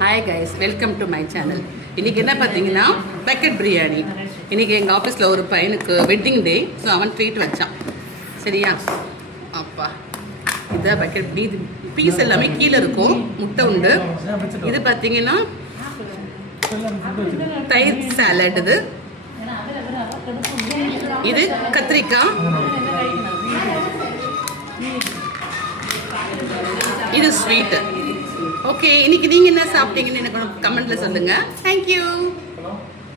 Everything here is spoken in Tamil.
Hi guys, welcome to my channel. இன்றைக்கி என்ன பார்த்தீங்கன்னா பக்கெட் பிரியாணி. இன்றைக்கி எங்கள் ஆஃபீஸில் ஒரு பையனுக்கு வெட்டிங் டே, ஸோ அவன் ட்ரீட் வச்சான். சரியா? அப்பா இதான் பக்கெட். இது பீஸ் எல்லாமே கீழே இருக்கும், முட்டை உண்டு. இது பார்த்தீங்கன்னா தயிர் சாலட். இது கத்திரிக்காய். இது ஸ்வீட்டு. ஓகே, இன்னைக்கு நீங்கள் என்ன சாப்பிட்டீங்கன்னு எனக்கு கமெண்ட்டில் சொல்லுங்கள். தேங்க்யூ.